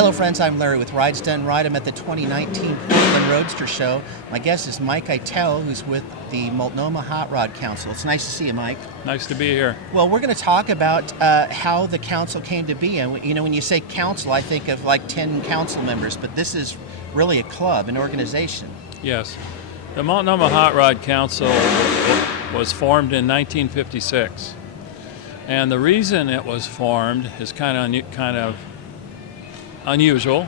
Hello friends, I'm Larry with Rides Done Right. I'm at the 2019 Portland Roadster Show. My guest is Mike Itel, who's with the Multnomah Hot Rod Council. It's nice to see you, Mike. Nice to be here. Well, we're going to talk about how the council came to be. And you know, when you say council, I think of like 10 council members, but this is really a club, an organization. Yes. The Multnomah Hot Rod Council was formed in 1956. And the reason it was formed is kind of unusual,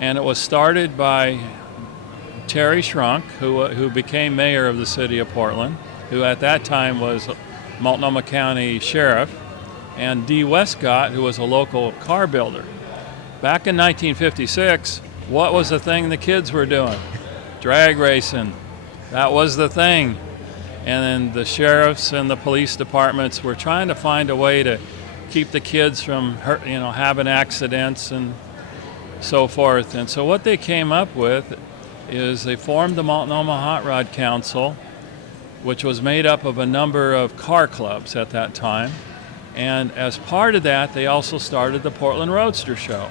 and it was started by Terry Shrunk, who became mayor of the city of Portland, who at that time was Multnomah County Sheriff, and Dee Westcott, who was a local car builder. Back in 1956, what was the thing the kids were doing? Drag racing. That was the thing. And then the sheriffs and the police departments were trying to find a way to keep the kids from having accidents and so forth. And so what they came up with is they formed the Multnomah Hot Rod Council, which was made up of a number of car clubs at that time. And as part of that, they also started the Portland Roadster Show.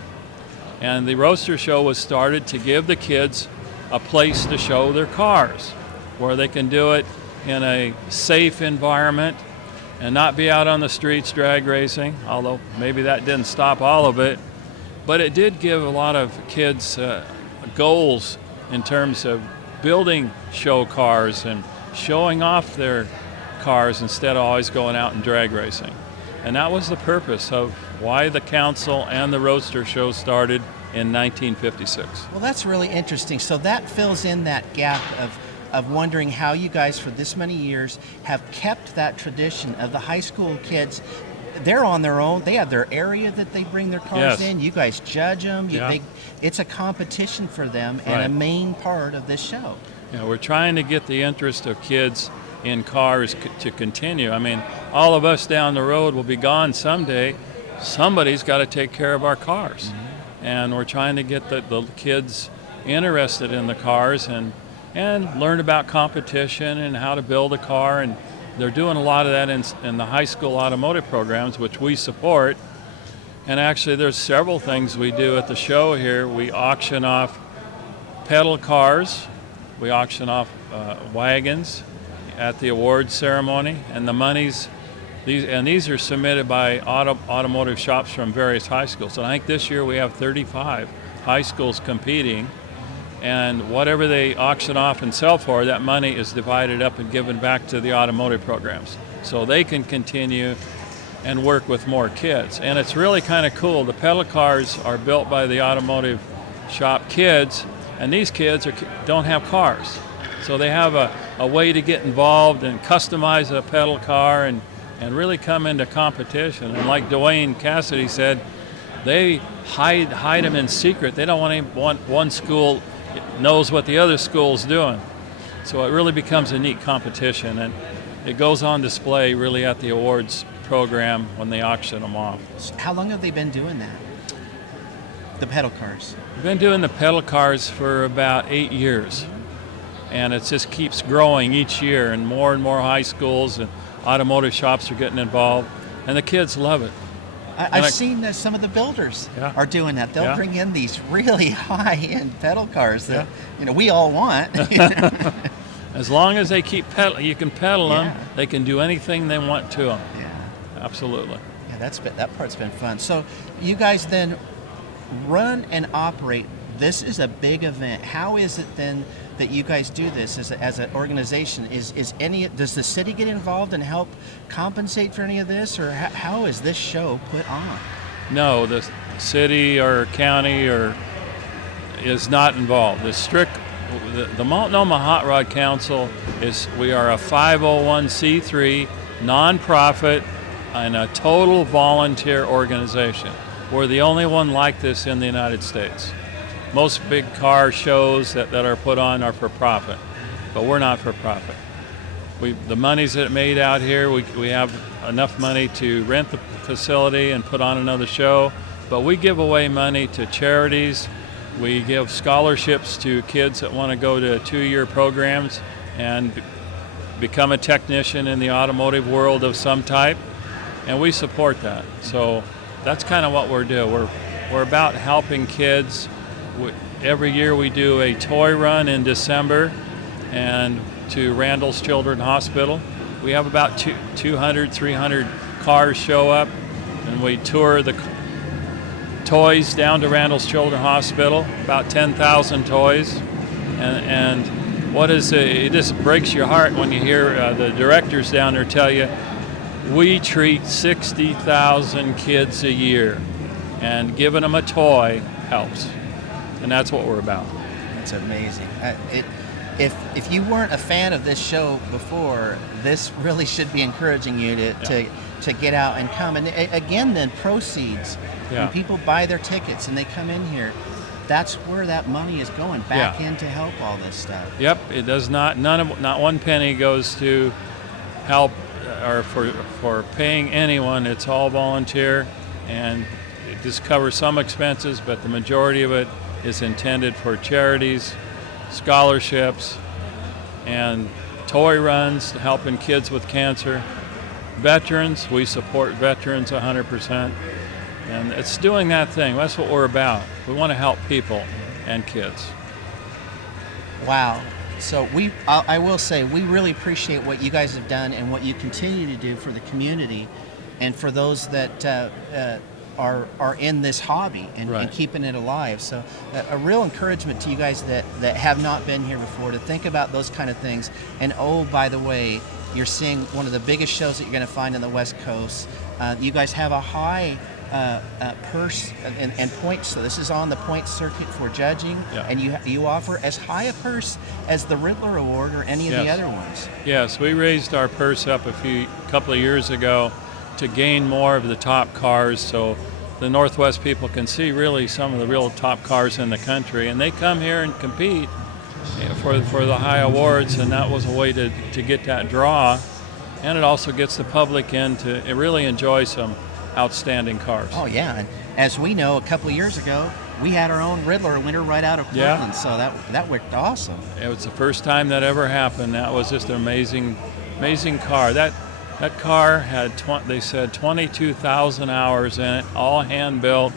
And the Roadster Show was started to give the kids a place to show their cars, where they can do it in a safe environment and not be out on the streets drag racing, although maybe that didn't stop all of it. But it did give a lot of kids goals in terms of building show cars and showing off their cars instead of always going out and drag racing. And that was the purpose of why the council and the Roadster Show started in 1956. Well, that's really interesting. So that fills in that gap of wondering how you guys for this many years have kept that tradition of the high school kids. They're on their own. They have their area that they bring their cars Yes. in. You guys judge them. Yeah. It's a competition for them and Right. a main part of this show. We're trying to get the interest of kids in cars to continue. I mean, all of us down the road will be gone someday. Somebody's got to take care of our cars. Mm-hmm. And we're trying to get the kids interested in the cars and learn about competition and how to build a car. And they're doing a lot of that in the high school automotive programs, which we support. And actually, there's several things we do at the show here. We auction off pedal cars. We auction off wagons at the awards ceremony. And the monies, these are submitted by automotive shops from various high schools. And I think this year we have 35 high schools competing. And whatever they auction off and sell for, that money is divided up and given back to the automotive programs, so they can continue and work with more kids. And it's really kind of cool. The pedal cars are built by the automotive shop kids, and these kids don't have cars. So they have a way to get involved and customize a pedal car and really come into competition. And like Dwayne Cassidy said, they hide them in secret. They don't want one school knows what the other school's doing. So it really becomes a neat competition, and it goes on display really at the awards program when they auction them off. How long have they been doing that? The pedal cars? We've been doing the pedal cars for about 8 years, and it just keeps growing each year, and more high schools and automotive shops are getting involved, and the kids love it. I've seen that some of the builders are doing that. They'll bring in these really high-end pedal cars that we all want. As long as they keep you can pedal them. They can do anything they want to them. Yeah, absolutely. Yeah, that part's been fun. So you guys then run and operate. This is a big event. How is it then that you guys do this as an organization? Does the city get involved and help compensate for any of this, or how is this show put on? No, the city or county is not involved. The Multnomah Hot Rod Council we are a 501c3 nonprofit and a total volunteer organization. We're the only one like this in the United States. Most big car shows that are put on are for profit, but we're not for profit. The monies that made out here, we have enough money to rent the facility and put on another show, but we give away money to charities. We give scholarships to kids that want to go to 2-year programs and become a technician in the automotive world of some type, and we support that. So that's kind of what we're doing. we're about helping kids. Every year we do a toy run in December and to Randall's Children's Hospital. We have about 200, 300 cars show up, and we tour the toys down to Randall's Children's Hospital, about 10,000 toys. And what is it just breaks your heart when you hear the directors down there tell you, we treat 60,000 kids a year, and giving them a toy helps. And that's what we're about. That's amazing. If you weren't a fan of this show before, this really should be encouraging you to get out and come. And again, then proceeds, when people buy their tickets and they come in here, that's where that money is going back in to help all this stuff. Yep, it does not. Not one penny goes to help or for paying anyone. It's all volunteer, and it just covers some expenses, but the majority of it is intended for charities, scholarships, and toy runs, helping kids with cancer. Veterans, we support veterans 100%. And it's doing that thing. That's what we're about. We want to help people and kids. Wow. So I will say, we really appreciate what you guys have done and what you continue to do for the community and for those that are in this hobby and keeping it alive. So a real encouragement to you guys that have not been here before to think about those kind of things. And oh, by the way, you're seeing one of the biggest shows that you're going to find on the West Coast. You guys have a high purse and points. So this is on the point circuit for judging, and you offer as high a purse as the Riddler Award or any of the other ones. Yes, we raised our purse up a couple of years ago to gain more of the top cars, so the Northwest people can see really some of the real top cars in the country, and they come here and compete for the high awards, and that was a way to get that draw, and it also gets the public in to really enjoy some outstanding cars. Oh yeah, and as we know, a couple of years ago, we had our own Riddler winner right out of Portland, so that worked awesome. It was the first time that ever happened. That was just an amazing car. That car had, they said, 22,000 hours in it, all hand-built,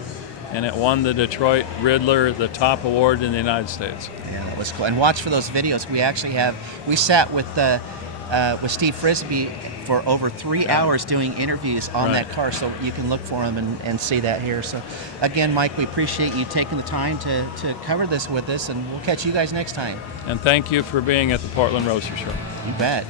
and it won the Detroit Riddler, the top award in the United States. Yeah, that was cool. And watch for those videos. We sat with Steve Frisbee for over 3 hours doing interviews on that car, so you can look for them and see that here. So again, Mike, we appreciate you taking the time to cover this with us, and we'll catch you guys next time. And thank you for being at the Portland Roadster Show. You bet.